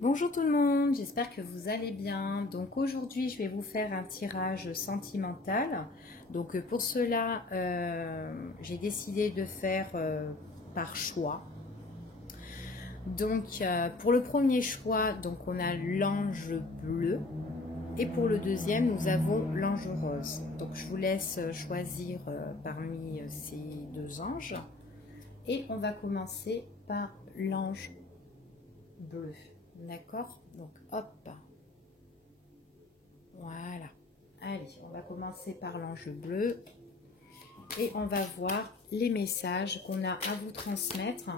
Bonjour tout le monde, j'espère que vous allez bien. Donc aujourd'hui, je vais vous faire un tirage sentimental. Donc pour cela, j'ai décidé de faire par choix. Donc pour le premier choix, donc on a l'ange bleu et pour le deuxième, nous avons l'ange rose. Donc je vous laisse choisir parmi ces deux anges et on va commencer par l'ange bleu. D'accord? Donc hop. Voilà. Allez, on va commencer par l'ange bleu et on va voir les messages qu'on a à vous transmettre.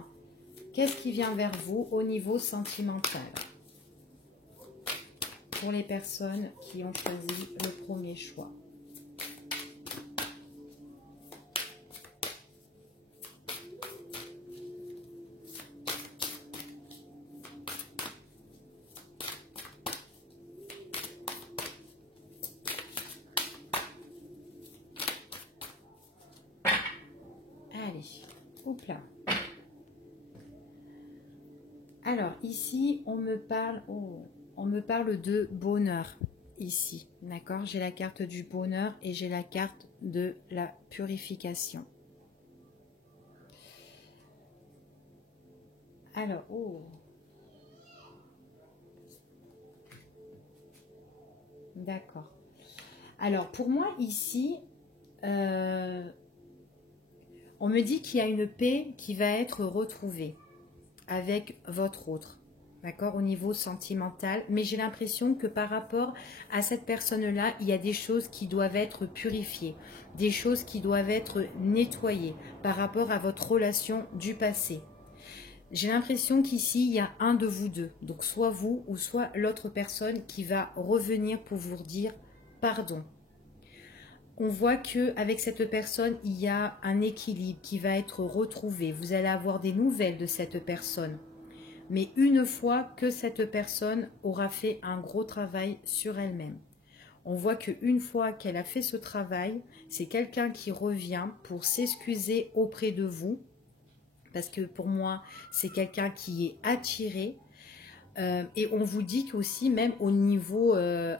Qu'est-ce qui vient vers vous au niveau sentimental pour les personnes qui ont choisi le premier choix? Allez, hop là. Alors ici, on me parle de bonheur ici, d'accord? J'ai la carte du bonheur et j'ai la carte de la purification. Alors, d'accord. Alors pour moi ici, on me dit qu'il y a une paix qui va être retrouvée avec votre autre, d'accord, au niveau sentimental, mais j'ai l'impression que par rapport à cette personne-là, il y a des choses qui doivent être purifiées, des choses qui doivent être nettoyées par rapport à votre relation du passé. J'ai l'impression qu'ici, il y a un de vous deux, donc soit vous ou soit l'autre personne qui va revenir pour vous dire pardon. On voit que avec cette personne, il y a un équilibre qui va être retrouvé. Vous allez avoir des nouvelles de cette personne. Mais une fois que cette personne aura fait un gros travail sur elle-même. On voit qu'une fois qu'elle a fait ce travail, c'est quelqu'un qui revient pour s'excuser auprès de vous. Parce que pour moi, c'est quelqu'un qui est attiré. Et on vous dit qu'aussi, même au niveau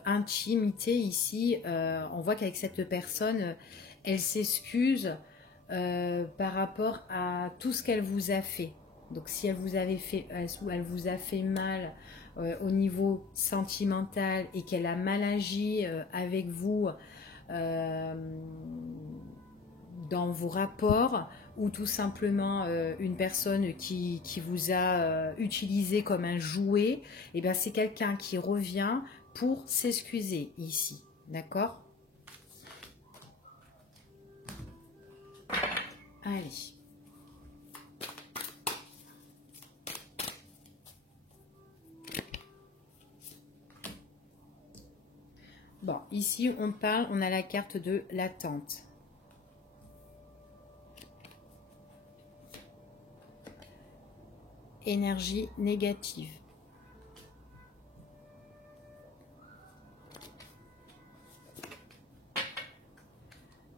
intimité ici, on voit qu'avec cette personne, elle s'excuse par rapport à tout ce qu'elle vous a fait. Donc si elle vous avait fait, elle vous a fait mal au niveau sentimental et qu'elle a mal agi avec vous euh, dans vos rapports, ou tout simplement une personne qui vous a utilisé comme un jouet, et bien c'est quelqu'un qui revient pour s'excuser ici. D'accord? Allez. Bon, ici on a la carte de l'attente. Énergie négative.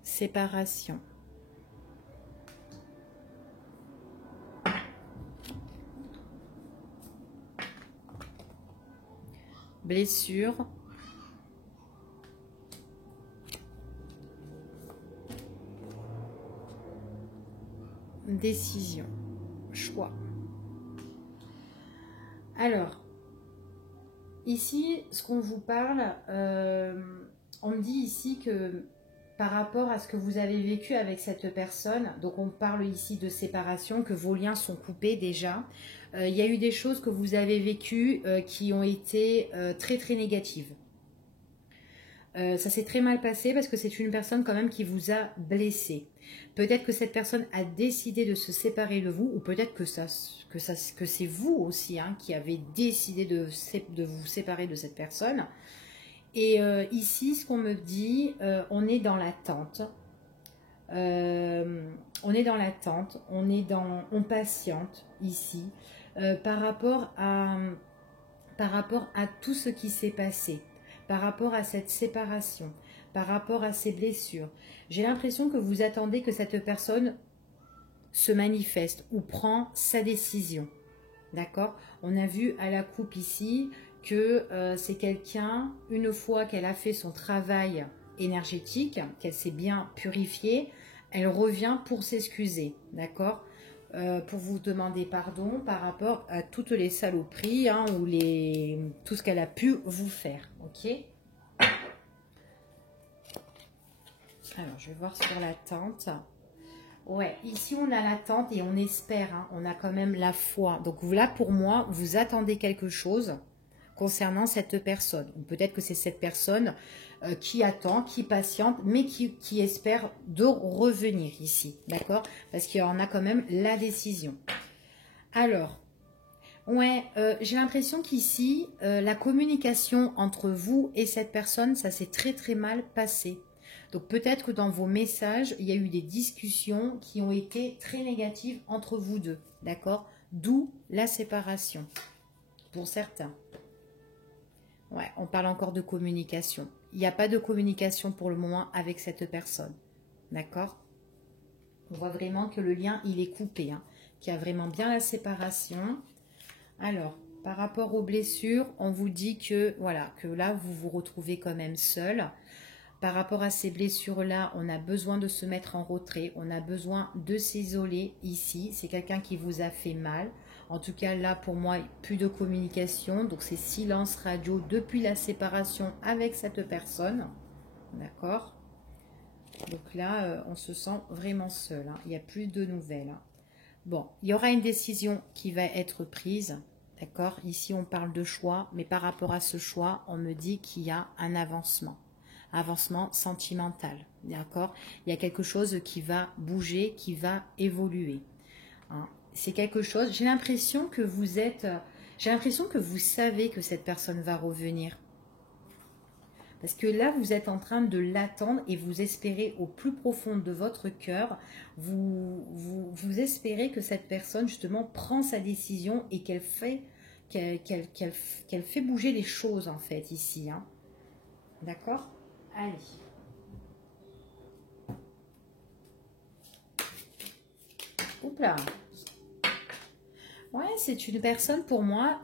Séparation. Blessure. Décision. Choix. Alors, ici, ce qu'on vous parle, on me dit ici que par rapport à ce que vous avez vécu avec cette personne, donc on parle ici de séparation, que vos liens sont coupés déjà. Il y a eu des choses que vous avez vécues qui ont été très très négatives. Ça s'est très mal passé parce que c'est une personne quand même qui vous a blessé. Peut-être que cette personne a décidé de se séparer de vous, ou peut-être que c'est vous aussi qui avez décidé de vous séparer de cette personne. Et ici, ce qu'on me dit, on est dans l'attente. On patiente ici par rapport à tout ce qui s'est passé, par rapport à cette séparation, par rapport à ces blessures. J'ai l'impression que vous attendez que cette personne se manifeste ou prend sa décision. D'accord? On a vu à la coupe ici que c'est quelqu'un, une fois qu'elle a fait son travail énergétique, qu'elle s'est bien purifiée, elle revient pour s'excuser, d'accord? Pour vous demander pardon par rapport à toutes les saloperies hein, ou tout ce qu'elle a pu vous faire, ok? Alors, je vais voir sur la tente. Ouais, ici on a l'attente et on espère, hein, on a quand même la foi. Donc là, pour moi, vous attendez quelque chose concernant cette personne. Peut-être que c'est cette personne qui attend, qui patiente, mais qui espère de revenir ici, d'accord? Parce qu'il y en a quand même la décision. Alors, ouais, j'ai l'impression qu'ici, la communication entre vous et cette personne, ça s'est très très mal passé. Donc peut-être que dans vos messages, il y a eu des discussions qui ont été très négatives entre vous deux, d'accord? D'où la séparation, pour certains. Ouais, on parle encore de communication. Il n'y a pas de communication pour le moment avec cette personne, d'accord? On voit vraiment que le lien, il est coupé, hein, qu'il y a vraiment bien la séparation. Alors, par rapport aux blessures, on vous dit que, voilà, que là, vous vous retrouvez quand même seul. Par rapport à ces blessures-là, on a besoin de se mettre en retrait, on a besoin de s'isoler ici. C'est quelqu'un qui vous a fait mal. En tout cas, là, pour moi, plus de communication. Donc, c'est silence radio depuis la séparation avec cette personne. D'accord? Donc là, on se sent vraiment seul, hein. Il n'y a plus de nouvelles, hein. Bon, il y aura une décision qui va être prise. D'accord? Ici, on parle de choix. Mais par rapport à ce choix, on me dit qu'il y a un avancement. Avancement sentimental, d'accord? Il y a quelque chose qui va bouger, qui va évoluer, hein. C'est quelque chose, j'ai l'impression que vous êtes, j'ai l'impression que vous savez que cette personne va revenir. Parce que là, vous êtes en train de l'attendre et vous espérez au plus profond de votre cœur, vous espérez que cette personne, justement, prend sa décision et qu'elle fait bouger les choses, en fait, ici, hein. D'accord? Allez. Oups là. Ouais, c'est une personne pour moi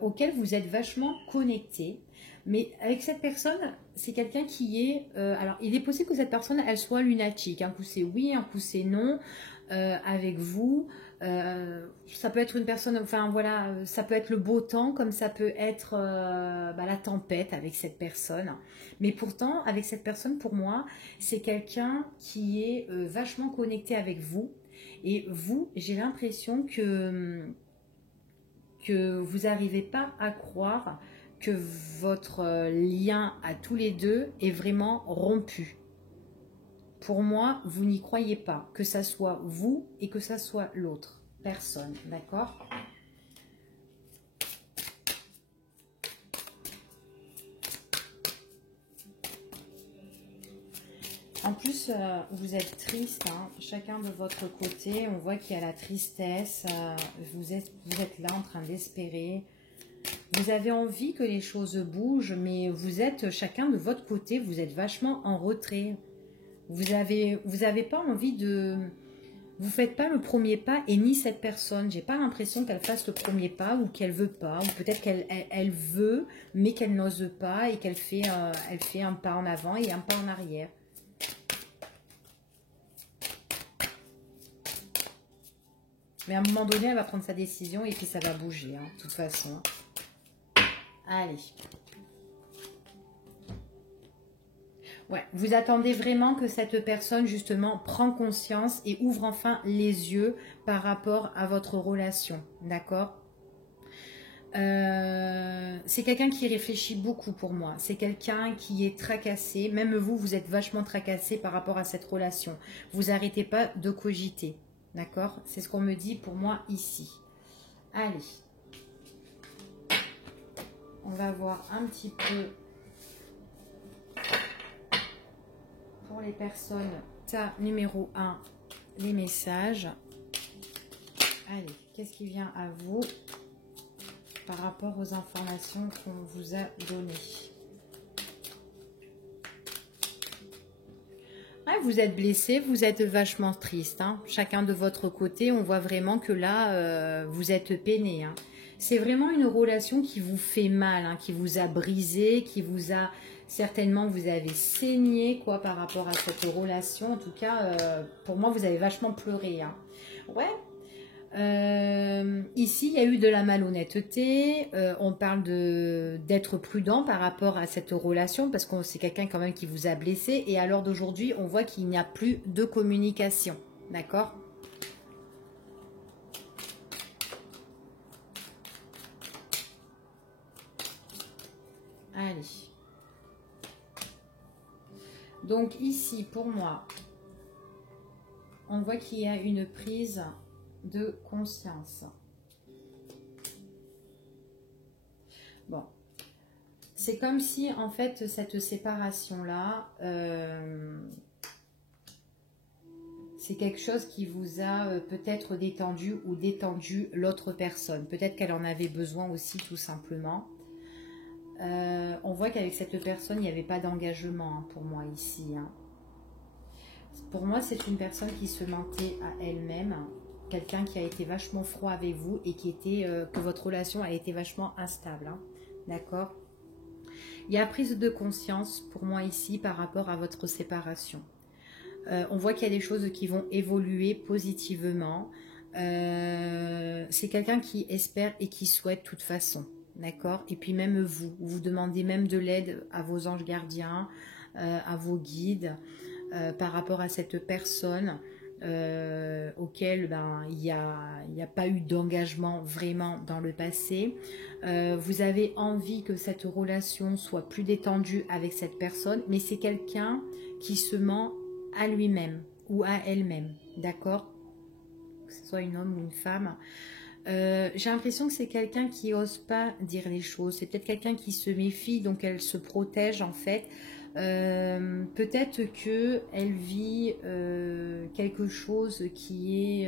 auquel vous êtes vachement connecté. Mais avec cette personne, c'est quelqu'un qui est... alors, il est possible que cette personne, elle soit lunatique. Un coup c'est oui, un coup c'est non avec vous. Ça peut être une personne, enfin voilà, ça peut être le beau temps, comme ça peut être la tempête avec cette personne. Mais pourtant, avec cette personne, pour moi, c'est quelqu'un qui est vachement connecté avec vous. Et vous, j'ai l'impression que vous n'arrivez pas à croire que votre lien à tous les deux est vraiment rompu. Pour moi, vous n'y croyez pas, que ça soit vous et que ça soit l'autre personne, d'accord? En plus, vous êtes triste, hein, chacun de votre côté. On voit qu'il y a la tristesse. Vous êtes là en train d'espérer. Vous avez envie que les choses bougent, mais vous êtes chacun de votre côté. Vous êtes vachement en retrait. Vous avez pas envie de... Vous faites pas le premier pas et ni cette personne. J'ai pas l'impression qu'elle fasse le premier pas ou qu'elle veut pas. Ou peut-être qu'elle veut, mais qu'elle n'ose pas et qu'elle fait, elle fait un pas en avant et un pas en arrière. Mais à un moment donné, elle va prendre sa décision et puis ça va bouger, hein, de toute façon. Allez. Ouais, vous attendez vraiment que cette personne, justement, prend conscience et ouvre enfin les yeux par rapport à votre relation. D'accord? C'est quelqu'un qui réfléchit beaucoup pour moi. C'est quelqu'un qui est tracassé. Même vous, vous êtes vachement tracassé par rapport à cette relation. Vous n'arrêtez pas de cogiter. D'accord? C'est ce qu'on me dit pour moi ici. Allez. On va voir un petit peu pour les personnes. Tas numéro 1, les messages. Allez, qu'est-ce qui vient à vous par rapport aux informations qu'on vous a données? Ouais, Ouais, vous êtes blessé, vous êtes vachement triste, hein. Chacun de votre côté, on voit vraiment que là, vous êtes peiné, hein. C'est vraiment une relation qui vous fait mal, hein, qui vous a brisé, qui vous a... Certainement, vous avez saigné, quoi, par rapport à cette relation. En tout cas, pour moi, vous avez vachement pleuré, hein. Ouais. Ici, il y a eu de la malhonnêteté. On parle d'être prudent par rapport à cette relation parce que c'est quelqu'un quand même qui vous a blessé. Et à l'heure d'aujourd'hui, on voit qu'il n'y a plus de communication. D'accord? Allez. Donc ici, pour moi, on voit qu'il y a une prise de conscience. Bon. C'est comme si, en fait, cette séparation-là, c'est quelque chose qui vous a peut-être détendu ou détendu l'autre personne. Peut-être qu'elle en avait besoin aussi, tout simplement. On voit qu'avec cette personne, il n'y avait pas d'engagement, hein, pour moi, ici. Hein. Pour moi, c'est une personne qui se mentait à elle-même. Quelqu'un qui a été vachement froid avec vous et qui était, que votre relation a été vachement instable. Hein. D'accord? Il y a prise de conscience pour moi ici par rapport à votre séparation. On voit qu'il y a des choses qui vont évoluer positivement. C'est quelqu'un qui espère et qui souhaite de toute façon. D'accord? Et puis même vous, vous demandez même de l'aide à vos anges gardiens, à vos guides, par rapport à cette personne auquel il n'y a pas eu d'engagement vraiment dans le passé. Vous avez envie que cette relation soit plus détendue avec cette personne, mais c'est quelqu'un qui se ment à lui-même ou à elle-même, d'accord? Que ce soit une homme ou une femme. J'ai l'impression que c'est quelqu'un qui n'ose pas dire les choses. C'est peut-être quelqu'un qui se méfie, donc elle se protège en fait. Peut-être qu'elle vit quelque chose qui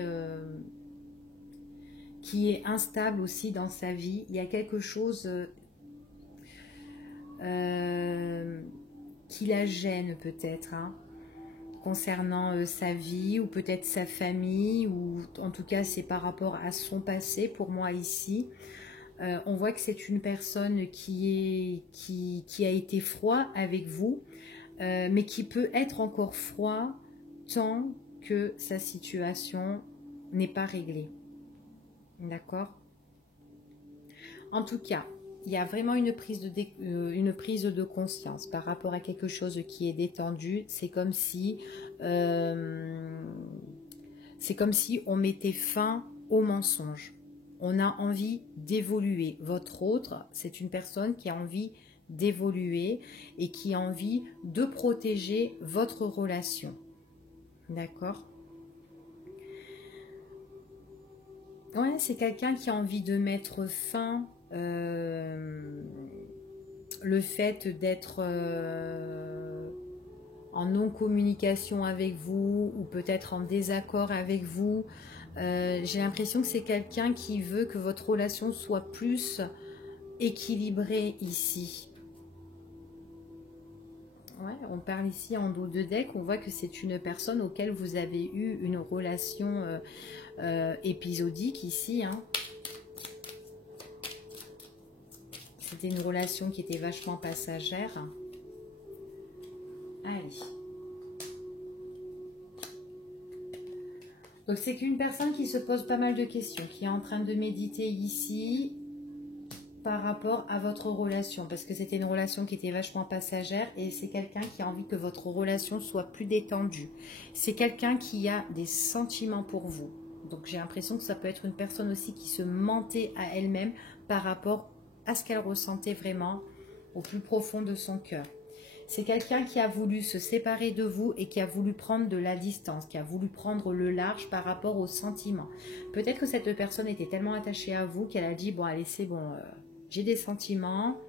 est instable aussi dans sa vie. Il y a quelque chose qui la gêne peut-être, hein, concernant sa vie ou peut-être sa famille, ou en tout cas c'est par rapport à son passé pour moi ici. On voit que c'est une personne qui a été froid avec vous, mais qui peut être encore froid tant que sa situation n'est pas réglée. D'accord? En tout cas, il y a vraiment une prise de conscience par rapport à quelque chose qui est détendu. C'est comme si on mettait fin au mensonge. On a envie d'évoluer. Votre autre, c'est une personne qui a envie d'évoluer et qui a envie de protéger votre relation. D'accord? Ouais, c'est quelqu'un qui a envie de mettre fin le fait d'être en non-communication avec vous ou peut-être en désaccord avec vous. J'ai l'impression que c'est quelqu'un qui veut que votre relation soit plus équilibrée ici. Ouais, on parle ici en dos de deck, on voit que c'est une personne auquel vous avez eu une relation épisodique ici. Hein. C'était une relation qui était vachement passagère. Allez. Donc c'est qu'une personne qui se pose pas mal de questions, qui est en train de méditer ici par rapport à votre relation, parce que c'était une relation qui était vachement passagère et c'est quelqu'un qui a envie que votre relation soit plus détendue. C'est quelqu'un qui a des sentiments pour vous. Donc j'ai l'impression que ça peut être une personne aussi qui se mentait à elle-même par rapport à ce qu'elle ressentait vraiment au plus profond de son cœur. C'est quelqu'un qui a voulu se séparer de vous et qui a voulu prendre de la distance, qui a voulu prendre le large par rapport aux sentiments. Peut-être que cette personne était tellement attachée à vous qu'elle a dit, bon allez c'est bon, j'ai des sentiments,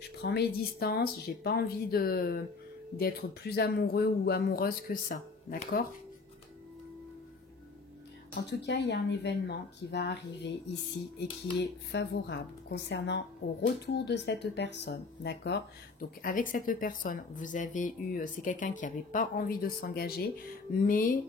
je prends mes distances, j'ai pas envie d'être plus amoureux ou amoureuse que ça, d'accord? En tout cas, il y a un événement qui va arriver ici et qui est favorable concernant au retour de cette personne, d'accord? Donc, avec cette personne, vous avez eu, c'est quelqu'un qui n'avait pas envie de s'engager, mais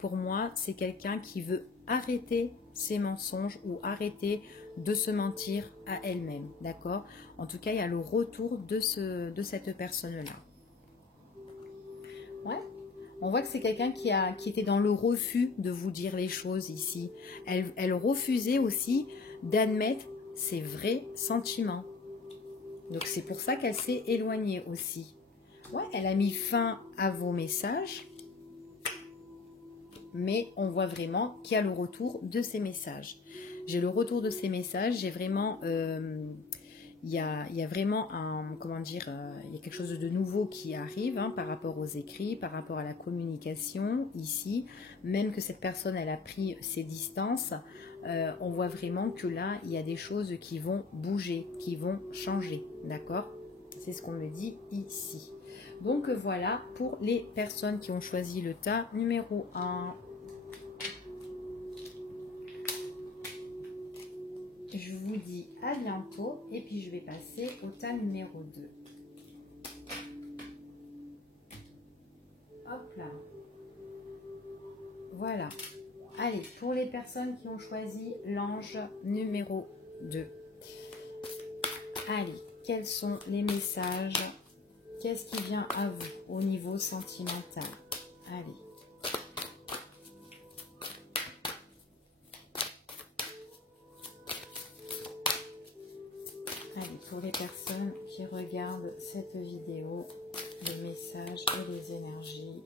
pour moi, c'est quelqu'un qui veut arrêter ses mensonges ou arrêter de se mentir à elle-même, d'accord? En tout cas, il y a le retour de cette personne-là. Ouais. On voit que c'est quelqu'un qui était dans le refus de vous dire les choses ici. Elle refusait aussi d'admettre ses vrais sentiments. Donc c'est pour ça qu'elle s'est éloignée aussi. Ouais, elle a mis fin à vos messages. Mais on voit vraiment qu'il y a le retour de ces messages. J'ai le retour de ces messages, j'ai vraiment... il y a vraiment comment dire, il y a quelque chose de nouveau qui arrive hein, par rapport aux écrits, par rapport à la communication ici. Même que cette personne, elle a pris ses distances, on voit vraiment que là, il y a des choses qui vont bouger, qui vont changer, d'accord? C'est ce qu'on me dit ici. Donc voilà pour les personnes qui ont choisi le tas numéro 1. Je vous dis à bientôt et puis je vais passer au tas numéro 2. Hop là. Voilà. Allez, pour les personnes qui ont choisi l'ange numéro 2. Allez, quels sont les messages? Qu'est-ce qui vient à vous au niveau sentimental? Allez. Allez, pour les personnes qui regardent cette vidéo, les messages et les énergies.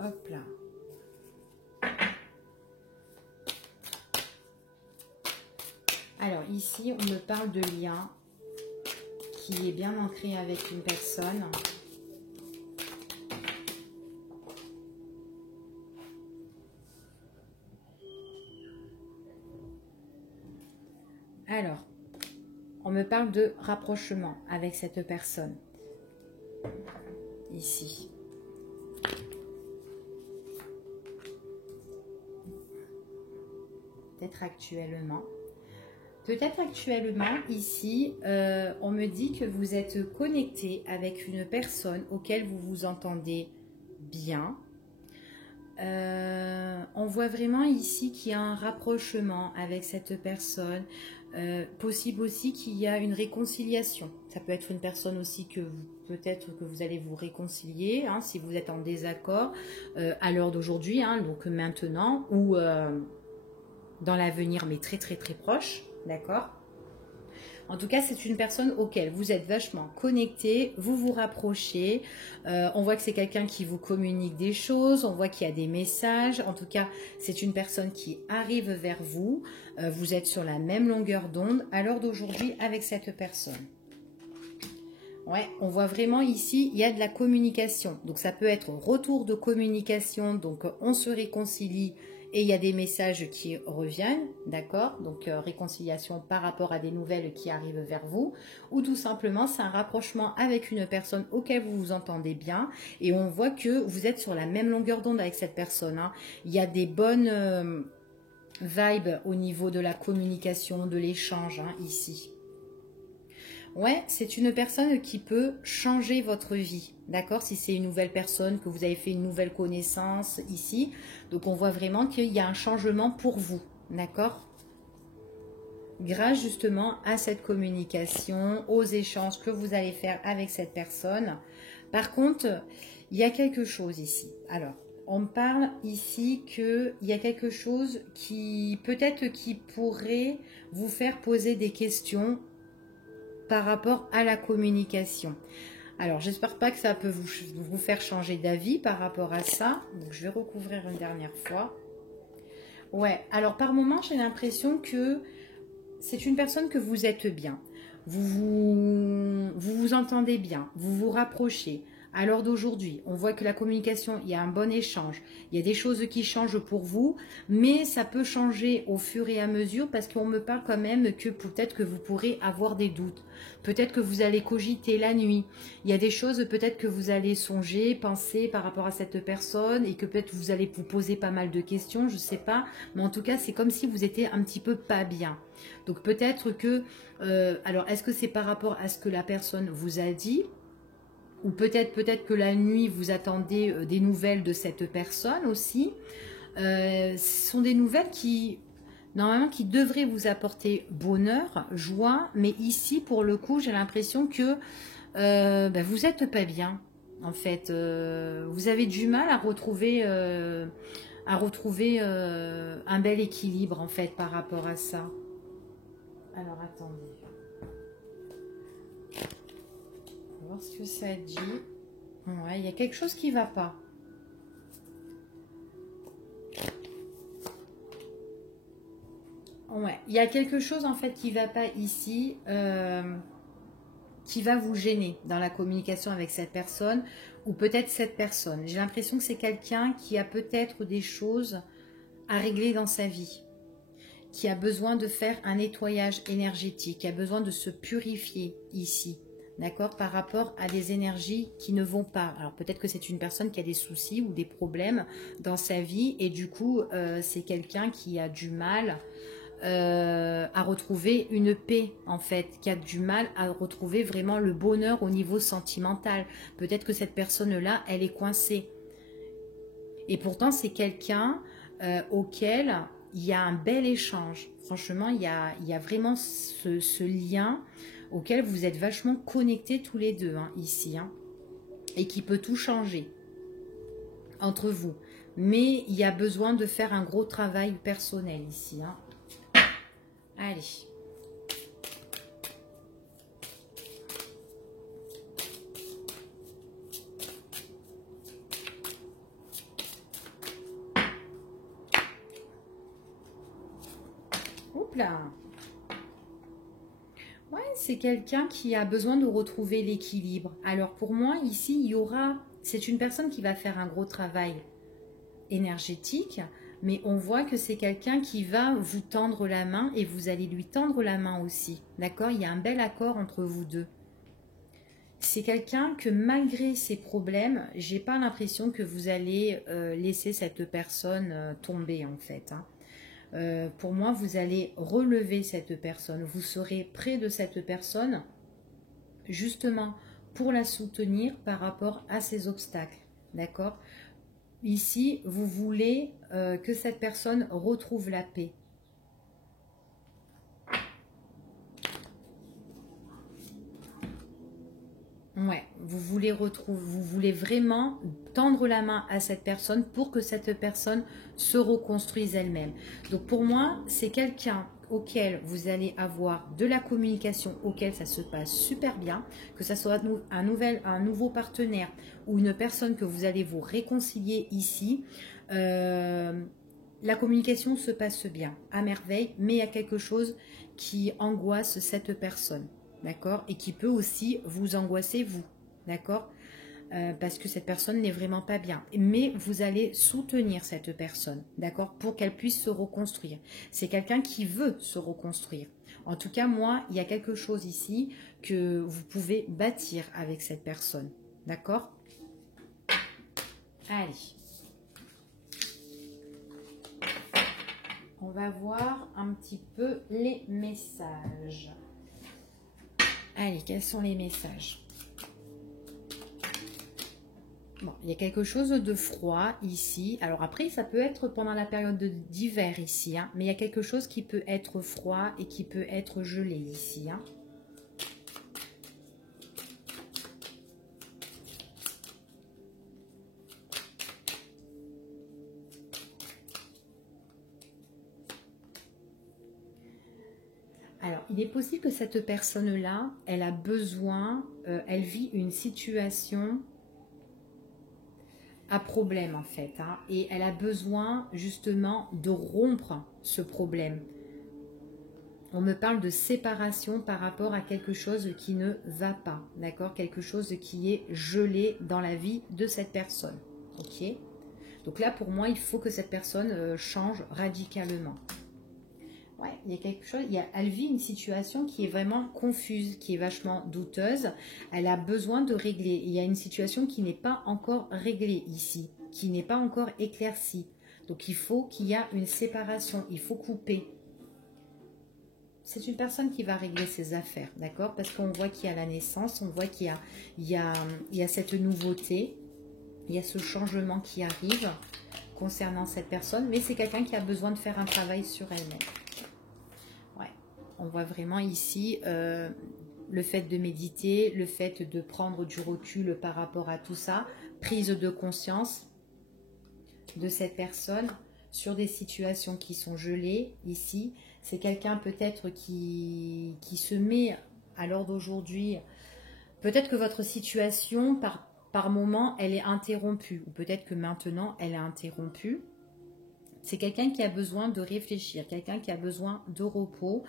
Hop là. Alors ici, on me parle de lien qui est bien ancré avec une personne. Alors, on me parle de rapprochement avec cette personne. Ici. Peut-être actuellement. Peut-être actuellement, ici, on me dit que vous êtes connecté avec une personne auquel vous vous entendez bien. On voit vraiment ici qu'il y a un rapprochement avec cette personne. Possible aussi qu'il y a une réconciliation. Ça peut être une personne aussi que peut-être que vous allez vous réconcilier hein, si vous êtes en désaccord à l'heure d'aujourd'hui, hein, donc maintenant ou dans l'avenir, mais très très très proche, d'accord? En tout cas, c'est une personne auquel vous êtes vachement connecté, vous vous rapprochez. On voit que c'est quelqu'un qui vous communique des choses, on voit qu'il y a des messages. En tout cas, c'est une personne qui arrive vers vous. Vous êtes sur la même longueur d'onde à l'heure d'aujourd'hui avec cette personne. Ouais, on voit vraiment ici, il y a de la communication. Donc, ça peut être retour de communication, donc on se réconcilie. Et il y a des messages qui reviennent, d'accord? Donc, réconciliation par rapport à des nouvelles qui arrivent vers vous. Ou tout simplement, c'est un rapprochement avec une personne auquel vous vous entendez bien. Et on voit que vous êtes sur la même longueur d'onde avec cette personne. Hein. Il y a des bonnes vibes au niveau de la communication, de l'échange, hein, ici. Ouais, c'est une personne qui peut changer votre vie, d'accord? Si c'est une nouvelle personne, que vous avez fait une nouvelle connaissance ici. Donc, on voit vraiment qu'il y a un changement pour vous, d'accord? Grâce justement à cette communication, aux échanges que vous allez faire avec cette personne. Par contre, il y a quelque chose ici. Alors, on me parle ici qu'il y a quelque chose qui, peut-être qui pourrait vous faire poser des questions par rapport à la communication. Alors, j'espère pas que ça peut vous faire changer d'avis par rapport à ça. Donc, je vais recouvrir une dernière fois. Ouais, alors par moment, j'ai l'impression que c'est une personne que vous êtes bien. Vous vous entendez bien, vous vous rapprochez. à l'heure d'aujourd'hui, on voit que la communication, il y a un bon échange, il y a des choses qui changent pour vous, mais ça peut changer au fur et à mesure parce qu'on me parle quand même que peut-être que vous pourrez avoir des doutes. Peut-être que vous allez cogiter la nuit. Il y a des choses peut-être que vous allez songer, penser par rapport à cette personne et que peut-être vous allez vous poser pas mal de questions, je ne sais pas. Mais en tout cas, c'est comme si vous étiez un petit peu pas bien. Donc peut-être que, alors est-ce que c'est par rapport à ce que la personne vous a dit ? Ou peut-être que la nuit, vous attendez des nouvelles de cette personne aussi. Ce sont des nouvelles qui, normalement, qui devraient vous apporter bonheur, joie. Mais ici, pour le coup, j'ai l'impression que vous n'êtes pas bien. En fait, vous avez du mal à retrouver, un bel équilibre, en fait, par rapport à ça. Alors, attendez. On va voir ce que ça dit. Ouais, il y a quelque chose qui ne va pas. Ouais, il y a quelque chose en fait qui ne va pas ici, qui va vous gêner dans la communication avec cette personne ou peut-être cette personne. J'ai l'impression que c'est quelqu'un qui a peut-être des choses à régler dans sa vie, qui a besoin de faire un nettoyage énergétique, qui a besoin de se purifier ici. D'accord, par rapport à des énergies qui ne vont pas. Alors peut-être que c'est une personne qui a des soucis ou des problèmes dans sa vie et du coup c'est quelqu'un qui a du mal à retrouver une paix en fait, qui a du mal à retrouver vraiment le bonheur au niveau sentimental. Peut-être que cette personne-là, elle est coincée. Et pourtant c'est quelqu'un auquel il y a un bel échange. Franchement, il y a vraiment ce lien auquel vous êtes vachement connectés tous les deux, hein, ici, hein, et qui peut tout changer entre vous. Mais il y a besoin de faire un gros travail personnel ici. Hein. Allez. Oups là. Ouais, c'est quelqu'un qui a besoin de retrouver l'équilibre. Alors pour moi, ici, il y aura... C'est une personne qui va faire un gros travail énergétique, mais on voit que c'est quelqu'un qui va vous tendre la main et vous allez lui tendre la main aussi. D'accord? Il y a un bel accord entre vous deux. C'est quelqu'un que malgré ses problèmes, j'ai pas l'impression que vous allez laisser cette personne tomber en fait. Hein. Pour moi, vous allez relever cette personne. Vous serez près de cette personne, justement, pour la soutenir par rapport à ses obstacles. D'accord? Ici, vous voulez que cette personne retrouve la paix. Ouais, vous voulez vraiment tendre la main à cette personne pour que cette personne se reconstruise elle-même. Donc pour moi, c'est quelqu'un auquel vous allez avoir de la communication, auquel ça se passe super bien, que ce soit un nouveau partenaire ou une personne que vous allez vous réconcilier ici. La communication se passe bien, à merveille, mais il y a quelque chose qui angoisse cette personne. D'accord? Et qui peut aussi vous angoisser, vous. D'accord? Parce que cette personne n'est vraiment pas bien. Mais vous allez soutenir cette personne. D'accord? Pour qu'elle puisse se reconstruire. C'est quelqu'un qui veut se reconstruire. En tout cas, moi, il y a quelque chose ici que vous pouvez bâtir avec cette personne. D'accord? Allez. On va voir un petit peu les messages. Allez, quels sont les messages? Bon, il y a quelque chose de froid ici. Alors après, ça peut être pendant la période d'hiver ici, hein, mais il y a quelque chose qui peut être froid et qui peut être gelé ici. Hein. Alors, il est possible que cette personne-là, elle a besoin, elle vit une situation à problème en fait, hein, et elle a besoin justement de rompre ce problème. On me parle de séparation par rapport à quelque chose qui ne va pas, d'accord? Quelque chose qui est gelé dans la vie de cette personne, ok? Donc là, pour moi, il faut que cette personne change radicalement. Ouais, il y a quelque chose, elle vit une situation qui est vraiment confuse, qui est vachement douteuse. Elle a besoin de régler. Il y a une situation qui n'est pas encore réglée ici, qui n'est pas encore éclaircie. Donc il faut qu'il y ait une séparation, il faut couper. C'est une personne qui va régler ses affaires, d'accord? Parce qu'on voit qu'il y a la naissance, on voit qu'il y a cette nouveauté, il y a ce changement qui arrive concernant cette personne, mais c'est quelqu'un qui a besoin de faire un travail sur elle-même. Ouais, on voit vraiment ici le fait de méditer, le fait de prendre du recul par rapport à tout ça, prise de conscience de cette personne sur des situations qui sont gelées ici. C'est quelqu'un peut-être qui se met à l'heure d'aujourd'hui. Peut-être que votre situation, par moment, elle est interrompue. Ou peut-être que maintenant, elle est interrompue. C'est quelqu'un qui a besoin de réfléchir, quelqu'un qui a besoin de repos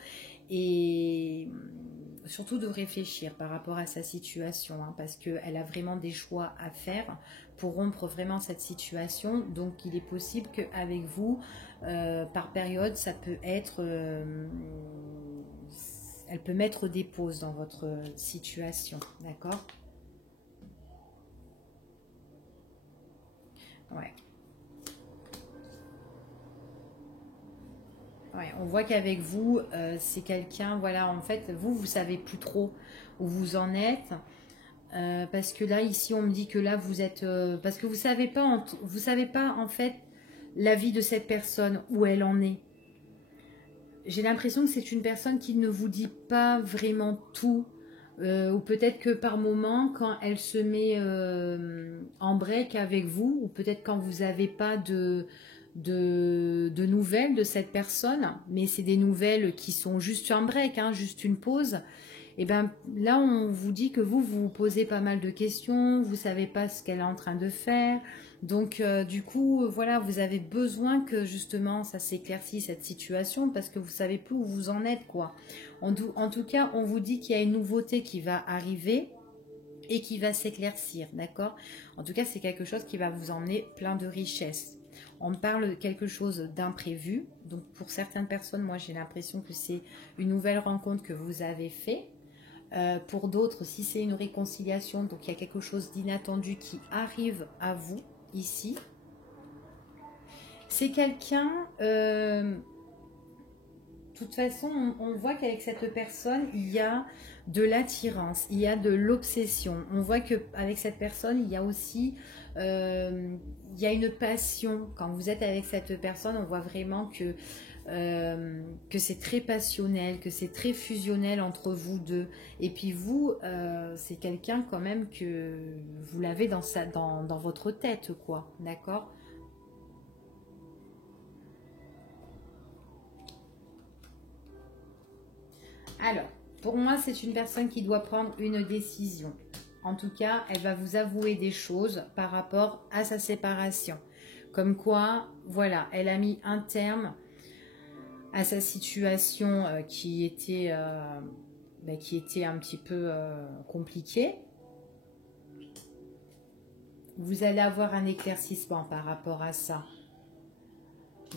et surtout de réfléchir par rapport à sa situation, hein, parce qu'elle a vraiment des choix à faire pour rompre vraiment cette situation. Donc il est possible qu'avec vous, par période, ça peut être... elle peut mettre des pauses dans votre situation, d'accord? Ouais. Ouais, on voit qu'avec vous, c'est quelqu'un, voilà, en fait, vous savez plus trop où vous en êtes. Parce que là, ici, on me dit que là, vous êtes... parce que vous savez pas, en fait, la vie de cette personne, où elle en est. J'ai l'impression que c'est une personne qui ne vous dit pas vraiment tout. Ou peut-être que par moment, quand elle se met en break avec vous, ou peut-être quand vous n'avez pas de nouvelles de cette personne, mais c'est des nouvelles qui sont juste un break, hein, juste une pause, et bien là on vous dit que vous vous posez pas mal de questions, vous savez pas ce qu'elle est en train de faire, donc du coup voilà, vous avez besoin que justement ça s'éclaircisse cette situation parce que vous savez plus où vous en êtes, quoi. En tout cas, on vous dit qu'il y a une nouveauté qui va arriver et qui va s'éclaircir, d'accord? En tout cas, c'est quelque chose qui va vous emmener plein de richesses. On parle de quelque chose d'imprévu. Donc, pour certaines personnes, moi, j'ai l'impression que c'est une nouvelle rencontre que vous avez fait. Pour d'autres, si c'est une réconciliation, donc il y a quelque chose d'inattendu qui arrive à vous, ici. C'est quelqu'un... de toute façon, on voit qu'avec cette personne, il y a de l'attirance, il y a de l'obsession. On voit qu'avec cette personne, il y a aussi il y a une passion. Quand vous êtes avec cette personne, on voit vraiment que c'est très passionnel, que c'est très fusionnel entre vous deux. Et puis vous, c'est quelqu'un quand même que vous l'avez dans votre tête, quoi. D'accord ? Alors, pour moi, c'est une personne qui doit prendre une décision. En tout cas, elle va vous avouer des choses par rapport à sa séparation. Comme quoi, voilà, elle a mis un terme à sa situation qui était un petit peu compliquée. Vous allez avoir un éclaircissement par rapport à ça.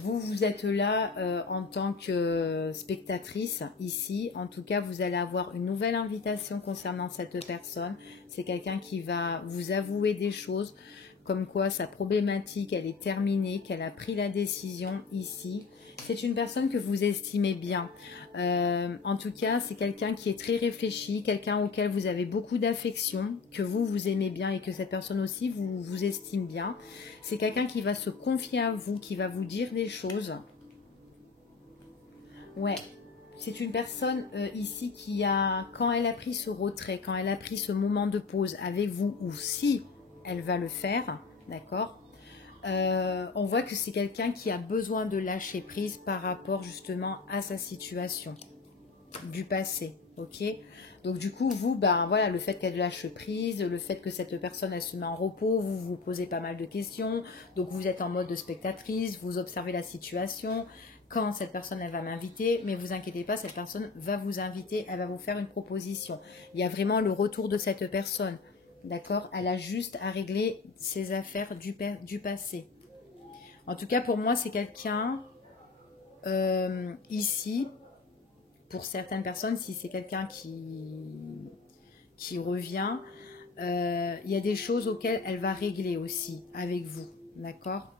Vous êtes là en tant que spectatrice ici. En tout cas, vous allez avoir une nouvelle invitation concernant cette personne. C'est quelqu'un qui va vous avouer des choses comme quoi sa problématique, elle est terminée, qu'elle a pris la décision ici. C'est une personne que vous estimez bien. En tout cas, c'est quelqu'un qui est très réfléchi, quelqu'un auquel vous avez beaucoup d'affection, que vous aimez bien et que cette personne aussi vous estime bien. C'est quelqu'un qui va se confier à vous, qui va vous dire des choses. Ouais, c'est une personne ici qui a, quand elle a pris ce retrait, quand elle a pris ce moment de pause avec vous, ou si elle va le faire, d'accord, on voit que c'est quelqu'un qui a besoin de lâcher prise par rapport justement à sa situation du passé, ok. Donc du coup, vous, ben voilà, le fait qu'elle lâche prise, le fait que cette personne, elle se met en repos, vous vous posez pas mal de questions, donc vous êtes en mode de spectatrice, vous observez la situation, quand cette personne elle va m'inviter, mais vous inquiétez pas, cette personne va vous inviter, elle va vous faire une proposition. Il y a vraiment le retour de cette personne, d'accord? Elle a juste à régler ses affaires du passé. En tout cas, pour moi, c'est quelqu'un ici, pour certaines personnes, si c'est quelqu'un qui revient, il y a des choses auxquelles elle va régler aussi avec vous, d'accord?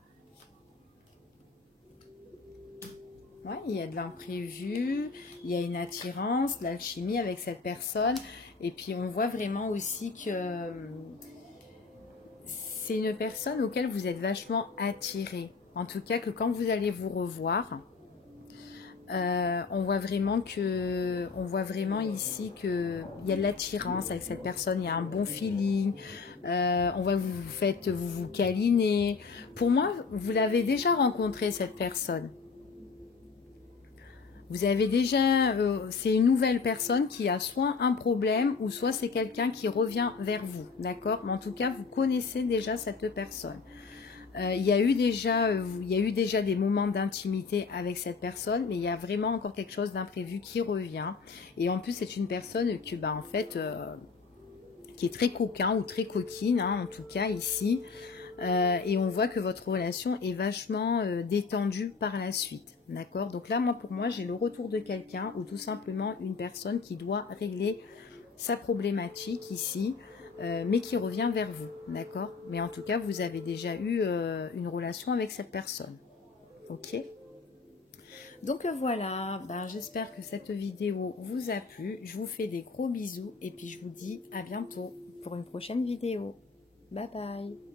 Ouais, il y a de l'imprévu, il y a une attirance, de l'alchimie avec cette personne. Et puis on voit vraiment aussi que c'est une personne auquel vous êtes vachement attiré. En tout cas, que quand vous allez vous revoir, on voit vraiment ici qu'il y a de l'attirance avec cette personne, il y a un bon feeling. On voit que vous vous câlinez. Pour moi, vous l'avez déjà rencontré cette personne. Vous avez déjà, c'est une nouvelle personne qui a soit un problème ou soit c'est quelqu'un qui revient vers vous, d'accord? Mais en tout cas, vous connaissez déjà cette personne. Il y a eu déjà des moments d'intimité avec cette personne, mais il y a vraiment encore quelque chose d'imprévu qui revient. Et en plus, c'est une personne que, bah, en fait, qui est très coquin ou très coquine, hein, en tout cas ici. Et on voit que votre relation est vachement détendue par la suite. D'accord? Donc là, pour moi, j'ai le retour de quelqu'un ou tout simplement une personne qui doit régler sa problématique ici, mais qui revient vers vous. D'accord? Mais en tout cas, vous avez déjà eu une relation avec cette personne. Ok? Donc voilà, ben, j'espère que cette vidéo vous a plu. Je vous fais des gros bisous et puis je vous dis à bientôt pour une prochaine vidéo. Bye bye!